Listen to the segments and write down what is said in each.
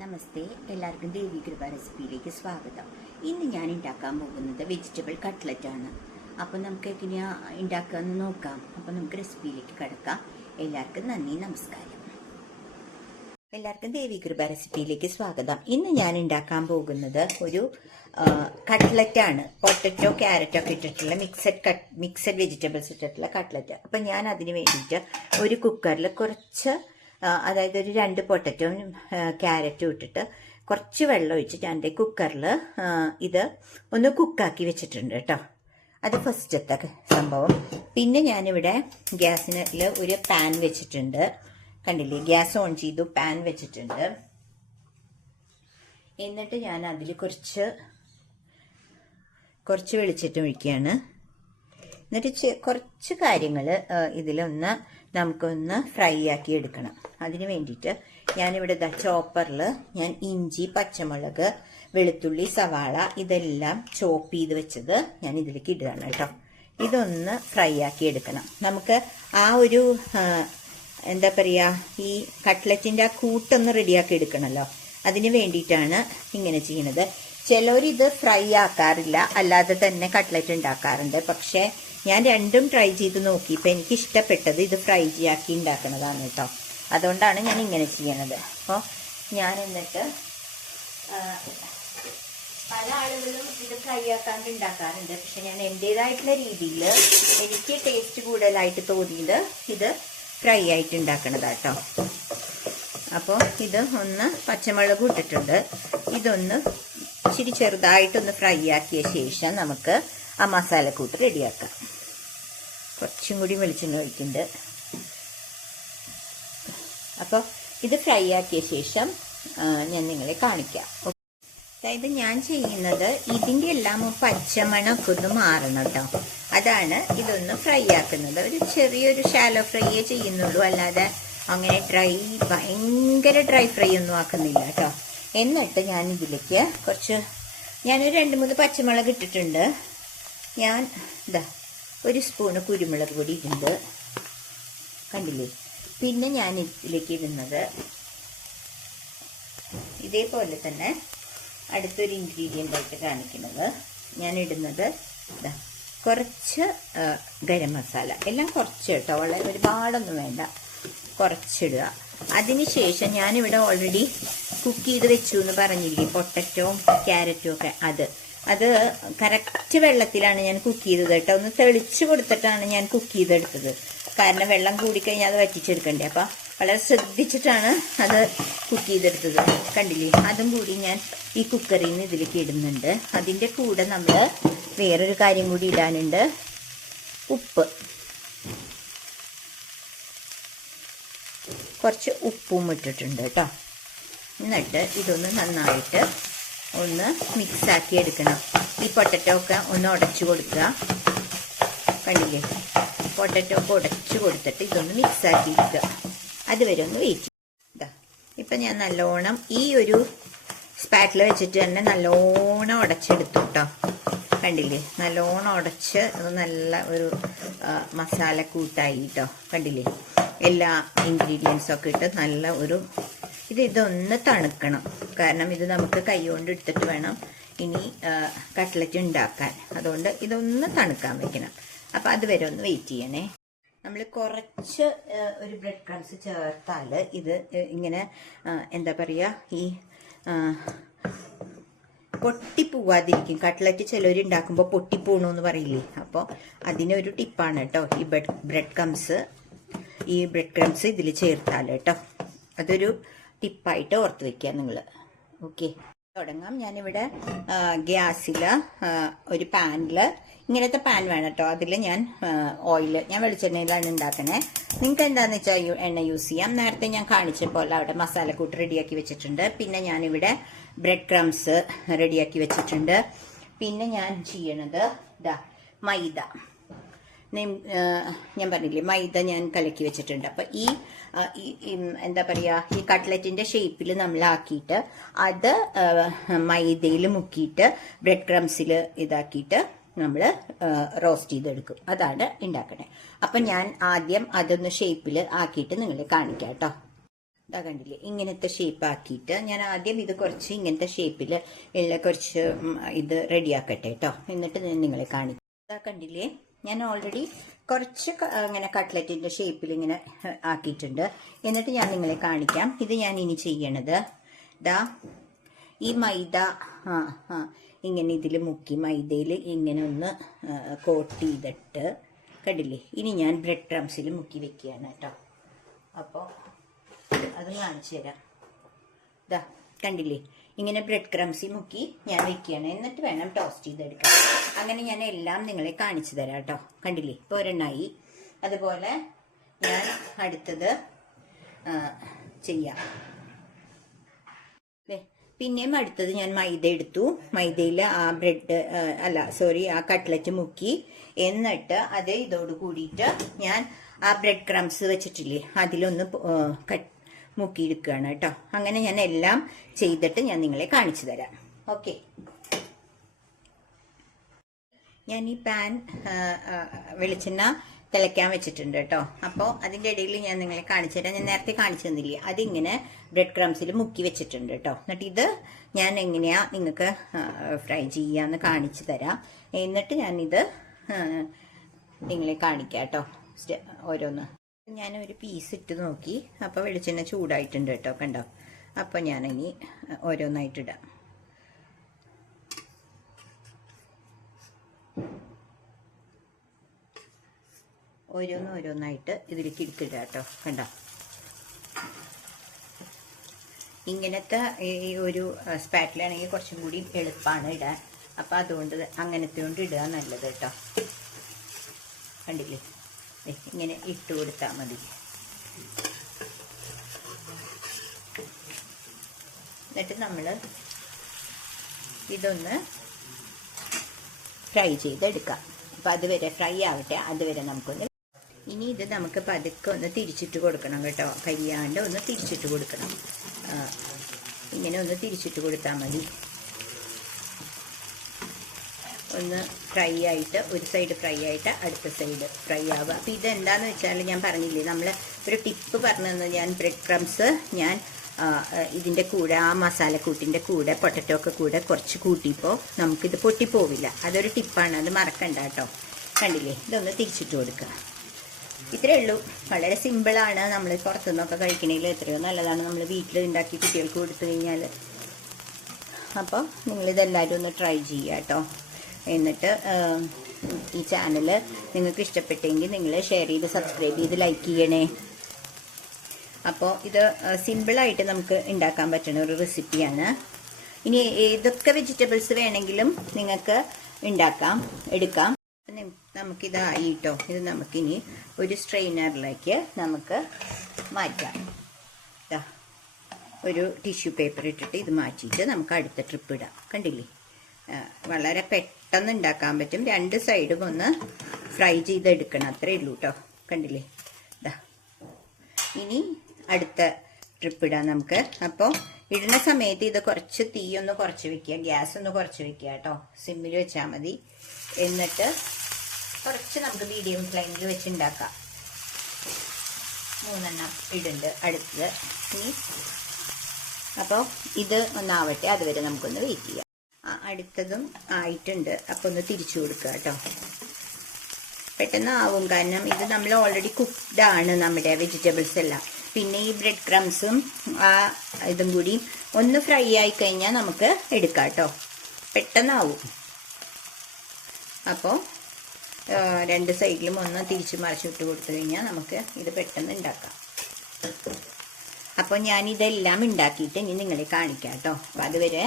നമസ്തേ, എല്ലാവർക്കും ദേവി കൃപ റെസിപ്പിയിലേക്ക് സ്വാഗതം. ഇന്ന് ഞാൻ ഉണ്ടാക്കാൻ പോകുന്നത് വെജിറ്റബിൾ കട്ട്ലറ്റ് ആണ്. അപ്പോൾ നമുക്ക് എങ്ങനെയാണ് ഉണ്ടാക്കാമെന്ന് നോക്കാം. അപ്പോൾ നമുക്ക് റെസിപ്പിയിലേക്ക് കിടക്കാം. എല്ലാവർക്കും നന്ദി, നമസ്കാരം. എല്ലാവർക്കും ദേവി കൃപ റെസിപ്പിയിലേക്ക് സ്വാഗതം. ഇന്ന് ഞാൻ ഉണ്ടാക്കാൻ പോകുന്നത് ഒരു കട്ട്ലറ്റ് ആണ്. പൊട്ടറ്റോ ക്യാരറ്റോ ഒക്കെ ഇട്ടിട്ടുള്ള മിക്സഡ് വെജിറ്റബിൾസ് ഇട്ടിട്ടുള്ള കട്ട്ലറ്റ്. അപ്പം ഞാൻ അതിന് വേണ്ടിയിട്ട് ഒരു കുക്കറിൽ കുറച്ച് അതായത് ഒരു 2 പൊട്ടറ്റോയും ക്യാരറ്റും ഇട്ടിട്ട് കുറച്ച് വെള്ളം ഒഴിച്ച് ഞാൻ കുക്കറിൽ ഇത് ഒന്ന് കുക്കാക്കി വെച്ചിട്ടുണ്ട് കേട്ടോ. അത് ഫസ്റ്റത്തെ സംഭവം. പിന്നെ ഞാനിവിടെ ഗ്യാസിൽ ഒരു പാൻ വെച്ചിട്ടുണ്ട്. കണ്ടില്ലേ, ഗ്യാസ് ഓൺ ചെയ്തു, പാൻ വെച്ചിട്ടുണ്ട്. എന്നിട്ട് ഞാൻ അതിൽ കുറച്ച് വെളിച്ചെണ്ണ ഒഴിക്കുകയാണ്. എന്നിട്ട് കുറച്ച് കാര്യങ്ങൾ ഇതിലൊന്ന് നമുക്കൊന്ന് ഫ്രൈ ആക്കി എടുക്കണം. അതിന് വേണ്ടിയിട്ട് ഞാനിവിടെ ചോപ്പറിൽ ഞാൻ ഇഞ്ചി, പച്ചമുളക്, വെളുത്തുള്ളി, സവാള ഇതെല്ലാം ചോപ്പ് ചെയ്ത് വെച്ചത് ഞാൻ ഇതിലേക്ക് ഇടുകയാണ് കേട്ടോ. ഇതൊന്ന് ഫ്രൈ ആക്കി എടുക്കണം. നമുക്ക് ആ ഒരു എന്താ പറയുക, ഈ കട്ട്ലറ്റിൻ്റെ ആ കൂട്ടൊന്ന് റെഡിയാക്കി എടുക്കണമല്ലോ. അതിന് വേണ്ടിയിട്ടാണ് ഇങ്ങനെ ചെയ്യുന്നത്. ചിലരിത് ഫ്രൈ ആക്കാറില്ല, അല്ലാതെ തന്നെ കട്ട്ലറ്റ് ഉണ്ടാക്കാറുണ്ട്. പക്ഷേ ഞാൻ രണ്ടും ട്രൈ ചെയ്ത് നോക്കിയപ്പോൾ എനിക്ക് ഇഷ്ടപ്പെട്ടത് ഇത് ഫ്രൈ ആക്കി ഉണ്ടാക്കുന്നതാണ് കേട്ടോ. അതുകൊണ്ടാണ് ഞാൻ ഇങ്ങനെ ചെയ്യണത്. അപ്പോൾ ഞാൻ എന്നിട്ട് പല ആളുകളും ഇത് ഫ്രൈ ആക്കാണ്ട് ഉണ്ടാക്കാറുണ്ട്. പക്ഷെ ഞാൻ എൻ്റേതായിട്ടുള്ള രീതിയിൽ എനിക്ക് ടേസ്റ്റ് കൂടുതലായിട്ട് തോന്നിയത് ഇത് ഫ്രൈ ആയിട്ട് ഉണ്ടാക്കണതാട്ടോ. അപ്പോൾ ഇത് ഒന്ന് പച്ചമുളക് ഇട്ടിട്ടുണ്ട്. ഇതൊന്ന് ഇച്ചിരി ചെറുതായിട്ടൊന്ന് ഫ്രൈ ആക്കിയ ശേഷം നമുക്ക് ആ മസാലക്കൂട്ട് റെഡിയാക്കാം. കുറച്ചും കൂടി വെളിച്ചെണ്ണ ഒഴിക്കുന്നുണ്ട്. അപ്പോൾ ഇത് ഫ്രൈ ആക്കിയ ശേഷം ഞാൻ നിങ്ങളെ കാണിക്കാം. അതായത് ഞാൻ ചെയ്യുന്നത് ഇതിൻ്റെ എല്ലാം പച്ചമണമൊക്കെ ഒന്ന് മാറണം കേട്ടോ. അതാണ് ഇതൊന്ന് ഫ്രൈ ആക്കുന്നത്. ഒരു ചെറിയൊരു ഷാലോ ഫ്രൈയേ ചെയ്യുന്നുള്ളൂ, അല്ലാതെ അങ്ങനെ ഭയങ്കര ഡ്രൈ ഫ്രൈ ഒന്നും ആക്കുന്നില്ല കേട്ടോ. എന്നിട്ട് ഞാൻ ഇതിലേക്ക് ഞാനൊരു 2-3 പച്ചമുളക് ഇട്ടിട്ടുണ്ട്. ഞാൻ ഒരു സ്പൂണ് കുരുമുളക് പൊടി ഇടുന്നുണ്ട്, കണ്ടില്ലേ. പിന്നെ ഞാൻ ഇതിലേക്ക് ഇടുന്നത് ഇതേപോലെ തന്നെ അടുത്തൊരു ഇൻഗ്രീഡിയൻ്റ് ആയിട്ട് കാണിക്കുന്നത് ഞാൻ ഇടുന്നത് കുറച്ച് ഗരം മസാല. എല്ലാം കുറച്ച് കേട്ടോ, വളരെ ഒരുപാടൊന്നും വേണ്ട, കുറച്ചിടുക. അതിനുശേഷം ഞാനിവിടെ ഓൾറെഡി കുക്ക് ചെയ്ത് വെച്ചു എന്ന് പറഞ്ഞില്ലേ, പൊട്ടറ്റോയും ക്യാരറ്റും ഒക്കെ. അത് കറക്റ്റ് വെള്ളത്തിലാണ് ഞാൻ കുക്ക് ചെയ്തത് കേട്ടോ. ഒന്ന് തെളിച്ച് കൊടുത്തിട്ടാണ് ഞാൻ കുക്ക് ചെയ്തെടുത്തത്. കാരണം വെള്ളം കൂടിക്കഴിഞ്ഞാൽ അത് വറ്റിച്ചെടുക്കണ്ടേ. അപ്പം വളരെ ശ്രദ്ധിച്ചിട്ടാണ് അത് കുക്ക് ചെയ്തെടുത്തത്. കണ്ടില്ലേ, അതും കൂടി ഞാൻ ഈ കുക്കറിൽ നിന്ന് ഇതിലേക്ക് ഇടുന്നുണ്ട്. അതിൻ്റെ കൂടെ നമ്മൾ വേറൊരു കാര്യം കൂടി ഇടാനുണ്ട്, ഉപ്പ്. കുറച്ച് ഉപ്പും ഇട്ടിട്ടുണ്ട് കേട്ടോ. എന്നിട്ട് ഇതൊന്ന് നന്നായിട്ട് ഒന്ന് മിക്സാക്കി എടുക്കണം. ഈ പൊട്ടറ്റോ ഒക്കെ ഒന്ന് ഉടച്ചു കൊടുക്കുക. കണ്ടില്ലേ, പൊട്ടറ്റോ ഒക്കെ ഉടച്ചു കൊടുത്തിട്ട് ഇതൊന്ന് മിക്സാക്കി എടുക്കുക. അതുവരെ ഒന്ന് വെയിറ്റ് ചെയ്യുക. ഇപ്പം ഞാൻ നല്ലോണം ഈ ഒരു സ്പാറ്റിൽ വെച്ചിട്ട് തന്നെ നല്ലോണം ഉടച്ചെടുത്തു കേട്ടോ. കണ്ടില്ലേ, നല്ലോണം ഉടച്ച് അത് നല്ല ഒരു മസാലക്കൂട്ടായി കേട്ടോ. കണ്ടില്ലേ, എല്ലാ ഇൻഗ്രീഡിയൻസും ഒക്കെ ഇട്ട് നല്ല ഒരു ഇതൊന്ന് തണുക്കണം. കാരണം ഇത് നമുക്ക് കൈ കൊണ്ട് എടുത്തിട്ട് വേണം ഇനി കട്ട്ലറ്റ് ഉണ്ടാക്കാൻ. അതുകൊണ്ട് ഇതൊന്ന് തണുക്കാൻ വെക്കണം. അപ്പം അതുവരെ ഒന്ന് വെയിറ്റ് ചെയ്യണേ. നമ്മൾ കുറച്ച് ഒരു ബ്രെഡ് ക്രംസ് ചേർത്താൽ ഇത് ഇങ്ങനെ എന്താ പറയുക, ഈ പൊട്ടിപ്പോവാതിരിക്കും. കട്ട്ലറ്റ് ചിലരുണ്ടാക്കുമ്പോൾ പൊട്ടിപ്പോണെന്ന് പറയില്ലേ. അപ്പോൾ അതിനൊരു ടിപ്പാണ് കേട്ടോ ഈ ബ്രെഡ് ക്രംസ് ഇതിൽ ചേർത്താൽ കേട്ടോ. അതൊരു ടിപ്പായിട്ട് ഓർത്ത് വെക്കുക നിങ്ങൾ. ഓക്കെ, തുടങ്ങാം. ഞാനിവിടെ ഗ്യാസിൽ ഒരു പാനിൽ, ഇങ്ങനത്തെ പാൻ വേണം കേട്ടോ, അതിൽ ഞാൻ ഞാൻ വെളിച്ചെണ്ണയിലാണ് ഉണ്ടാക്കണേ. നിങ്ങൾക്ക് എന്താണെന്ന് വെച്ചാൽ എണ്ണ യൂസ് ചെയ്യാം. നേരത്തെ ഞാൻ കാണിച്ച പോലെ അവിടെ മസാലക്കൂട്ട് റെഡിയാക്കി വെച്ചിട്ടുണ്ട്. പിന്നെ ഞാനിവിടെ ബ്രെഡ് ക്രംസ് റെഡിയാക്കി വെച്ചിട്ടുണ്ട്. പിന്നെ ഞാൻ ചെയ്യണത് മൈദ. ഞാൻ പറഞ്ഞില്ലേ, മൈദ ഞാൻ കലക്കി വെച്ചിട്ടുണ്ട്. അപ്പം ഈ എന്താ പറയുക, ഈ കട്ട്ലറ്റിൻ്റെ ഷേപ്പിൽ നമ്മളാക്കിയിട്ട് അത് മൈദയിൽ മുക്കിയിട്ട് ബ്രെഡ് ക്രംസിൽ ഇതാക്കിയിട്ട് നമ്മൾ റോസ്റ്റ് ചെയ്തെടുക്കും. അതാണ് ഉണ്ടാക്കണേ. അപ്പം ഞാൻ ആദ്യം അതൊന്ന് ഷേപ്പിൽ ആക്കിയിട്ട് നിങ്ങളെ കാണിക്കാം കേട്ടോ. ഇതാ കണ്ടില്ലേ, ഇങ്ങനത്തെ ഷേപ്പ് ആക്കിയിട്ട് ഞാൻ ആദ്യം ഇത് കുറച്ച് ഇങ്ങനത്തെ ഷേപ്പിൽ ഉള്ള കുറച്ച് ഇത് റെഡിയാക്കട്ടെ കേട്ടോ. എന്നിട്ട് ഞാൻ നിങ്ങളെ കാണിക്കാം. ഇതാ കണ്ടില്ലേ, ഞാൻ ഓൾറെഡി കുറച്ച് ഇങ്ങനെ കട്ട്ലറ്റിന്റെ ഷേപ്പിൽ ഇങ്ങനെ ആക്കിയിട്ടുണ്ട്. എന്നിട്ട് ഞാൻ നിങ്ങളെ കാണിക്കാം. ഇത് ഞാൻ ഇനി ചെയ്യണത് ദാ ഈ മൈദ ഇങ്ങനെ ഇതിൽ മുക്കി മൈദയിൽ ഇങ്ങനെ ഒന്ന് കോട്ട് ചെയ്തിട്ട് കണ്ടില്ലേ, ഇനി ഞാൻ ബ്രെഡ് ക്രംസിൽ മുക്കി വെക്കുകയാണ് കേട്ടോ. അപ്പോൾ അത് കാണിച്ചു തരാം. ഇതാ കണ്ടില്ലേ, ഇങ്ങനെ ബ്രെഡ് ക്രംസിൽ മുക്കി ഞാൻ വെക്കുകയാണ്. എന്നിട്ട് വേണം ടോസ്റ്റ് ചെയ്തെടുക്കാൻ. അങ്ങനെ ഞാൻ എല്ലാം നിങ്ങളെ കാണിച്ചു തരാം കേട്ടോ. കണ്ടില്ലേ, ഇപ്പോൾ ഒരെണ്ണമായി. അതുപോലെ ഞാൻ അടുത്തത് ചെയ്യാം. പിന്നെയും അടുത്തത് ഞാൻ മൈദ എടുത്തു. മൈദയിൽ ആ ബ്രെഡ് ആ കട്ട്ലറ്റ് മുക്കി. എന്നിട്ട് അത് ഇതോട് കൂടിയിട്ട് ഞാൻ ആ ബ്രെഡ് ക്രംസ് വെച്ചിട്ടില്ലേ അതിലൊന്ന് മുക്കിയെടുക്കുകയാണ് കേട്ടോ. അങ്ങനെ ഞാൻ എല്ലാം ചെയ്തിട്ട് ഞാൻ നിങ്ങളെ കാണിച്ചു തരാം. ഓക്കെ, ഞാൻ ഈ പാൻ വെളിച്ചെണ്ണ തിളയ്ക്കാൻ വെച്ചിട്ടുണ്ട് കേട്ടോ. അപ്പോൾ അതിൻ്റെ ഇടയിൽ ഞാൻ നിങ്ങളെ കാണിച്ചു തരാം. ഞാൻ നേരത്തെ കാണിച്ചു തന്നില്ലേ, അതിങ്ങനെ ബ്രെഡ് ക്രംസിൽ മുക്കി വെച്ചിട്ടുണ്ട് കേട്ടോ. എന്നിട്ട് ഇത് ഞാൻ എങ്ങനെയാ നിങ്ങൾക്ക് ഫ്രൈ ചെയ്യാന്ന് കാണിച്ചു തരാം. എന്നിട്ട് ഞാനിത് നിങ്ങളെ കാണിക്കാം കേട്ടോ, ഓരോന്ന്. ഞാനൊരു പീസ് ഇട്ട് നോക്കി. അപ്പോൾ വെളിച്ചെണ്ണ ചൂടായിട്ടുണ്ട് കേട്ടോ, കണ്ടോ. അപ്പോൾ ഞാനിനി ഓരോന്നായിട്ടിടാം. ഓരോന്നായിട്ട് ഇതിലേക്ക് ഇരിക്കില്ല കേട്ടോ, കണ്ടോ. ഇങ്ങനത്തെ ഈ ഒരു സ്പാറ്റിലാണെങ്കിൽ കുറച്ചും കൂടി എളുപ്പമാണ് ഇടാൻ. അപ്പം അതുകൊണ്ട് അങ്ങനത്തെ കൊണ്ട് ഇടുക നല്ലത് കേട്ടോ. കണ്ടില്ലേ, ഇങ്ങനെ ഇട്ട് കൊടുത്താൽ മതി. എന്നിട്ട് നമ്മൾ ഇതൊന്ന് ഫ്രൈ ചെയ്തെടുക്കാം. അപ്പം അതുവരെ ഫ്രൈ ആവട്ടെ, അതുവരെ നമുക്കൊന്ന്. ഇനി ഇത് നമുക്ക് പതുക്കെ ഒന്ന് തിരിച്ചിട്ട് കൊടുക്കണം കേട്ടോ. കരിയാണ്ട് ഒന്ന് തിരിച്ചിട്ട് കൊടുക്കണം. ഇങ്ങനെ ഒന്ന് തിരിച്ചിട്ട് കൊടുത്താൽ മതി. ഒന്ന് ഫ്രൈ ആയിട്ട്, ഒരു സൈഡ് ഫ്രൈ ആയിട്ട് അടുത്ത സൈഡ് ഫ്രൈ ആവുക. അപ്പോൾ ഇതെന്താന്ന് വെച്ചാൽ ഞാൻ പറഞ്ഞില്ലേ, നമ്മൾ ഒരു ടിപ്പ് പറഞ്ഞു തന്നത്. ഞാൻ ബ്രെഡ് ക്രംസ് ഞാൻ ഇതിൻ്റെ കൂടെ ആ മസാലക്കൂട്ടിൻ്റെ കൂടെ പൊട്ടറ്റോ ഒക്കെ കൂടെ കുറച്ച് കൂട്ടിയപ്പോൾ നമുക്കിത് പൊട്ടിപ്പോവില്ല. അതൊരു ടിപ്പാണ്, അത് മറക്കണ്ട കേട്ടോ. കണ്ടില്ലേ, ഇതൊന്ന് തിരിച്ചിട്ട് കൊടുക്കുക. ഇത്രയേ ഉള്ളൂ. വളരെ സിമ്പിളാണ്. നമ്മൾ പുറത്തുനിന്നൊക്കെ കഴിക്കണമെങ്കിൽ എത്രയോ നല്ലതാണ് നമ്മൾ വീട്ടിൽ ഉണ്ടാക്കി കുട്ടികൾക്ക് കൊടുത്തു കഴിഞ്ഞാൽ. അപ്പോൾ നിങ്ങളിതെല്ലാവരും ഒന്ന് ട്രൈ ചെയ്യുക കേട്ടോ. എന്നിട്ട് ഈ ചാനൽ നിങ്ങൾക്ക് ഇഷ്ടപ്പെട്ടെങ്കിൽ നിങ്ങൾ ഷെയർ ചെയ്ത് സബ്സ്ക്രൈബ് ചെയ്ത് ലൈക്ക് ചെയ്യണേ. അപ്പോൾ ഇത് സിമ്പിളായിട്ട് നമുക്ക് ഉണ്ടാക്കാൻ പറ്റുന്ന ഒരു റെസിപ്പിയാണ്. ഇനി ഏതൊക്കെ വെജിറ്റബിൾസ് വേണമെങ്കിലും നിങ്ങൾക്ക് എടുക്കാം. നമുക്കിതായി കേട്ടോ. ഇത് നമുക്കിനി ഒരു സ്ട്രെയിനറിലേക്ക് നമുക്ക് മാറ്റാം. ഒരു ടിഷ്യൂ പേപ്പർ ഇട്ടിട്ട് ഇത് മാറ്റിയിട്ട് നമുക്ക് അടുത്ത ട്രിപ്പ് ഇടാം. കണ്ടില്ലേ, വളരെ പെട്ടെന്ന് ഉണ്ടാക്കാൻ പറ്റും. രണ്ട് സൈഡും ഒന്ന് ഫ്രൈ ചെയ്തെടുക്കണം, അത്രേ ഉള്ളൂ കേട്ടോ. കണ്ടില്ലേ, ഇനി അടുത്ത ട്രിപ്പ് ഇടാം നമുക്ക്. അപ്പോൾ ഇടുന്ന സമയത്ത് ഇത് കുറച്ച് തീ ഒന്ന് കുറച്ച് വെക്കുക, ഗ്യാസ് ഒന്ന് കുറച്ച് വെക്കുക കേട്ടോ. സിമ്മിൽ വെച്ചാൽ മതി. എന്നിട്ട് കുറച്ച് നമുക്ക് മീഡിയം ഫ്ലെയിമിൽ വെച്ച് ഉണ്ടാക്കാം. 3 എണ്ണം ഇടുന്നുണ്ട് അടുത്തത്. ഇനി അപ്പോൾ ഇത് ഒന്നാവട്ടെ, അതുവരെ നമുക്കൊന്ന് വെയിറ്റ് ചെയ്യാം. അടുത്തതും ആയിട്ടുണ്ട്. അപ്പോൾ ഒന്ന് തിരിച്ചു കൊടുക്കുക കേട്ടോ. പെട്ടെന്ന് ആവും, കാരണം ഇത് നമ്മൾ ഓൾറെഡി കുക്ക്ഡ് ആണ് നമ്മുടെ വെജിറ്റബിൾസ് എല്ലാം. പിന്നെ ഈ ബ്രെഡ് ക്രംസും ഇതും കൂടി ഒന്ന് ഫ്രൈ ആയി കഴിഞ്ഞാൽ നമുക്ക് എടുക്കാം കേട്ടോ. പെട്ടെന്നാവും. അപ്പോൾ രണ്ട് സൈഡിലും ഒന്ന് തിരിച്ച് മറിച്ചിട്ട് കൊടുത്തു കഴിഞ്ഞാൽ നമുക്ക് ഇത് പെട്ടെന്ന് ഉണ്ടാക്കാം. അപ്പോൾ ഞാനിതെല്ലാം ഉണ്ടാക്കിയിട്ട് ഇനി നിങ്ങളെ കാണിക്കാം കേട്ടോ. അപ്പോൾ അതുവരെ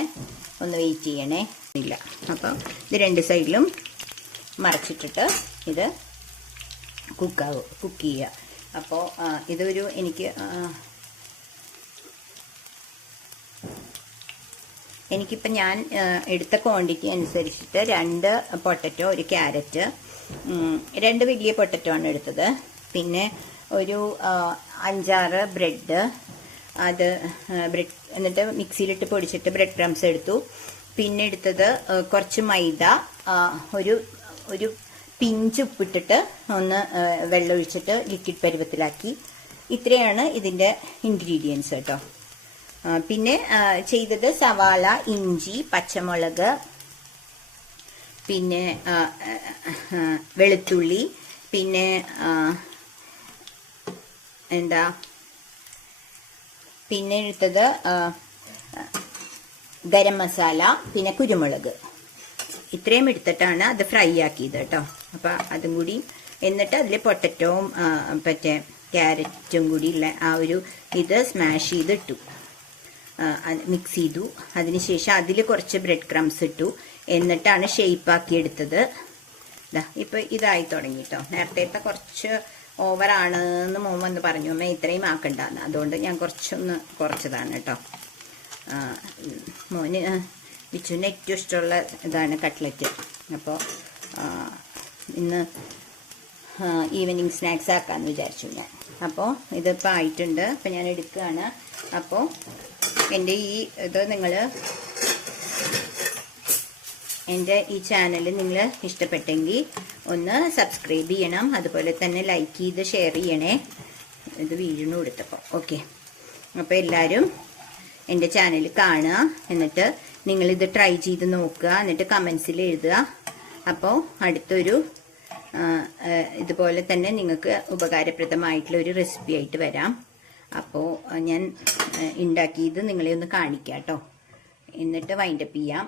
ഒന്ന് വെയിറ്റ് ചെയ്യണേ. ഇല്ല, അപ്പോൾ ഇത് രണ്ട് സൈഡിലും മറിച്ചിട്ടിട്ട് ഇത് കുക്ക് ചെയ്യുക. അപ്പോൾ ഇതൊരു എനിക്കിപ്പോൾ ഞാൻ എടുത്ത ക്വാണ്ടിറ്റി അനുസരിച്ചിട്ട് 2 പൊട്ടറ്റോ, 1 ക്യാരറ്റ്, 2 വലിയ പൊട്ടറ്റോ ആണ് എടുത്തത്. പിന്നെ ഒരു 5-6 ബ്രെഡ്, എന്നിട്ട് മിക്സിയിലിട്ട് പൊടിച്ചിട്ട് ബ്രെഡ് ക്രംസ് എടുത്തു. പിന്നെ എടുത്തത് കുറച്ച് മൈദ, ഒരു പിഞ്ച് ഉപ്പിട്ടിട്ട് ഒന്ന് വെള്ളമൊഴിച്ചിട്ട് ലിക്വിഡ് പരുവത്തിലാക്കി. ഇത്രയാണ് ഇതിൻ്റെ ഇൻഗ്രീഡിയൻസ് കേട്ടോ. പിന്നെ ചെയ്തത് സവാള, ഇഞ്ചി, പച്ചമുളക്, പിന്നെ വെളുത്തുള്ളി, പിന്നെ പിന്നെ എടുത്തത് ഗരം മസാല, പിന്നെ കുരുമുളക്. ഇത്രയും എടുത്തിട്ടാണ് അത് ഫ്രൈ ആക്കിയത് കേട്ടോ. അപ്പം അതും കൂടി, എന്നിട്ട് അതിൽ പൊട്ടറ്റോവും മറ്റേ ക്യാരറ്റും കൂടി ഉള്ള ആ ഒരു ഇത് സ്മാഷ് ചെയ്തിട്ടു, മിക്സ് ചെയ്തു. അതിനുശേഷം അതിൽ കുറച്ച് ബ്രെഡ് ക്രംസ് ഇട്ടു, എന്നിട്ടാണ് ഷേപ്പാക്കി എടുത്തത്. ഇപ്പം ഇതായി തുടങ്ങി കേട്ടോ. നേരത്തെ കുറച്ച് ഓവറാണെന്ന് മോൻ വന്ന് പറഞ്ഞു, അമ്മ ഇത്രയും ആക്കണ്ടെന്ന്. അതുകൊണ്ട് ഞാൻ കുറച്ചൊന്ന് കുറച്ചതാണ് കേട്ടോ. മോന് വിച്ചുവിന് ഏറ്റവും ഇഷ്ടമുള്ള ഇതാണ് കട്ട്ലറ്റ്. അപ്പോൾ ഇന്ന് ഈവനിങ് സ്നാക്സ് ആക്കാമെന്ന് വിചാരിച്ചു ഞാൻ. അപ്പോൾ ഇതിപ്പോൾ ആയിട്ടുണ്ട്. അപ്പോൾ ഞാൻ എടുക്കുകയാണ്. അപ്പോൾ എൻ്റെ ഇത് നിങ്ങൾ എൻ്റെ ഈ ചാനൽ നിങ്ങൾ ഇഷ്ടപ്പെട്ടെങ്കിൽ ഒന്ന് സബ്സ്ക്രൈബ് ചെയ്യണം. അതുപോലെ തന്നെ ലൈക്ക് ചെയ്ത് ഷെയർ ചെയ്യണേ. ഇത് വീടിന് കൊടുത്തപ്പോൾ ഓക്കെ. അപ്പോൾ എല്ലാവരും എൻ്റെ ചാനൽ കാണുക, എന്നിട്ട് നിങ്ങളിത് ട്രൈ ചെയ്ത് നോക്കുക, എന്നിട്ട് കമൻസിൽ എഴുതുക. അപ്പോൾ അടുത്തൊരു ഇതുപോലെ തന്നെ നിങ്ങൾക്ക് ഉപകാരപ്രദമായിട്ടുള്ള ഒരു റെസിപ്പി ആയിട്ട് വരാം. അപ്പോൾ ഞാൻ ഉണ്ടാക്കിയത് നിങ്ങളെ ഒന്ന് കാണിക്കാം കേട്ടോ. എന്നിട്ട് വൈൻഡപ്പ് ചെയ്യാം.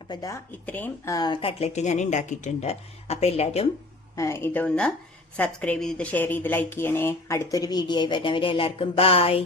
അപ്പോൾ ഇതാ ഇത്രയും കട്ട്ലറ്റ് ഞാൻ ഉണ്ടാക്കിയിട്ടുണ്ട്. അപ്പോൾ എല്ലാവരും ഇതൊന്ന് സബ്സ്ക്രൈബ് ചെയ്ത് ഷെയർ ചെയ്ത് ലൈക്ക് ചെയ്യണേ. അടുത്തൊരു വീഡിയോ വരുന്നവരെ എല്ലാവർക്കും ബൈ.